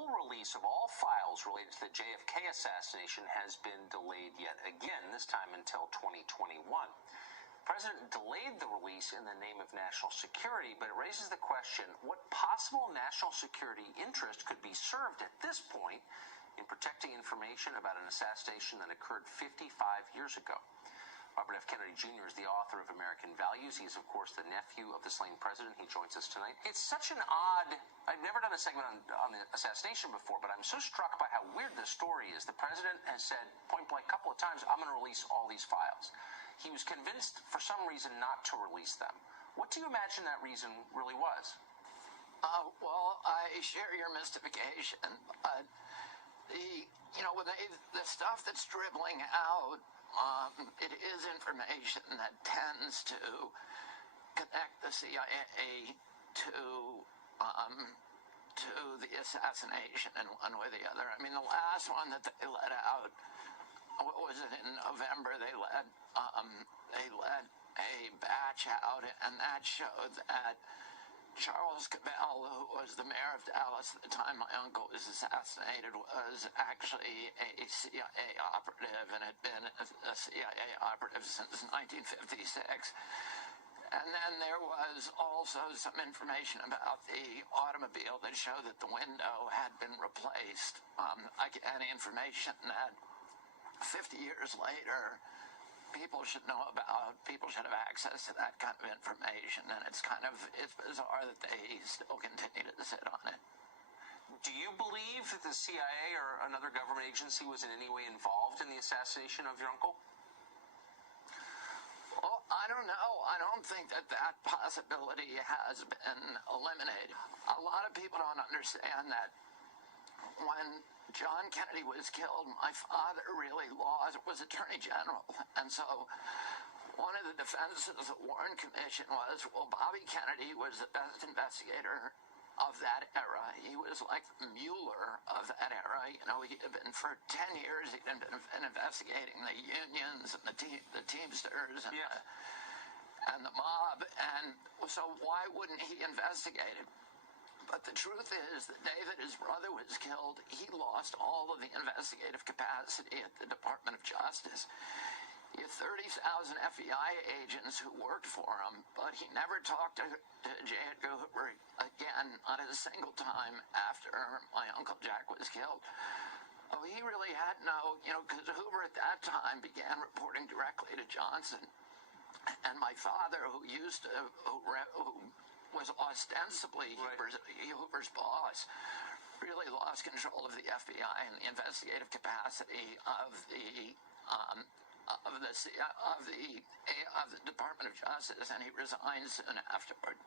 full release of all files related to the JFK assassination has been delayed yet again, this time until 2021. The president delayed the release in the name of national security, but it raises the question, what possible national security interest could be served at this point in protecting information about an assassination that occurred 55 years ago? Robert F. Kennedy Jr. is the author of American Values. He is, of course, the nephew of the slain president. He joins us tonight. It's such an odd... I've never done a segment on the assassination before, but I'm so struck by how weird this story is. The president has said, point blank, a couple of times, I'm going to release all these files. He was convinced, for some reason, not to release them. What do you imagine that reason really was? Well, I share your mystification. The stuff that's dribbling out, it is information that tends to connect the CIA to the assassination in one way or the other. I mean, the last one that they let out, what was it, in November, they let a batch out, and that showed that Charles Cabell, who was the mayor of Dallas at the time my uncle was assassinated, was actually a CIA operative and had been a CIA operative since 1956. And then there was also some information about the automobile that showed that the window had been replaced. Again, information that 50 years later people should know about, people should have access to that kind of information, and it's bizarre that they still continue to sit on it. Do you believe that the CIA or another government agency was in any way involved in the assassination of your uncle? Well, I don't know. I don't think that possibility has been eliminated. A lot of people don't understand that when John Kennedy was killed, my father really was Attorney General. And so one of the defenses of the Warren Commission was, well, Bobby Kennedy was the best investigator of that era. He was like the Mueller of that era. You know, he'd been for 10 years, he'd been investigating the unions and the Teamsters and the mob. And so why wouldn't he investigate it? But the truth is that day that his brother was killed, he lost all of the investigative capacity at the Department of Justice. He had 30,000 FBI agents who worked for him, but he never talked to J. Edgar Hoover again, not a single time after my Uncle Jack was killed. Oh, he really had because Hoover at that time began reporting directly to Johnson. And my father, who was ostensibly Hoover's boss, really lost control of the FBI and the investigative capacity of the Department of Justice, and he resigned soon afterward.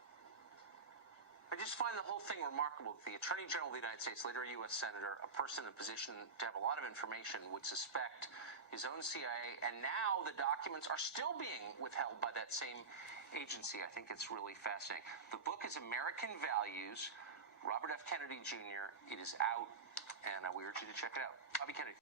I just find the whole thing remarkable. The Attorney General of the United States, later a U.S. Senator, a person in a position to have a lot of information, would suspect his own CIA, and now the documents are still being withheld by that same agency. I think it's really fascinating. The book is American Values, Robert F. Kennedy Jr. It is out, and we urge you to check it out. Bobby Kennedy.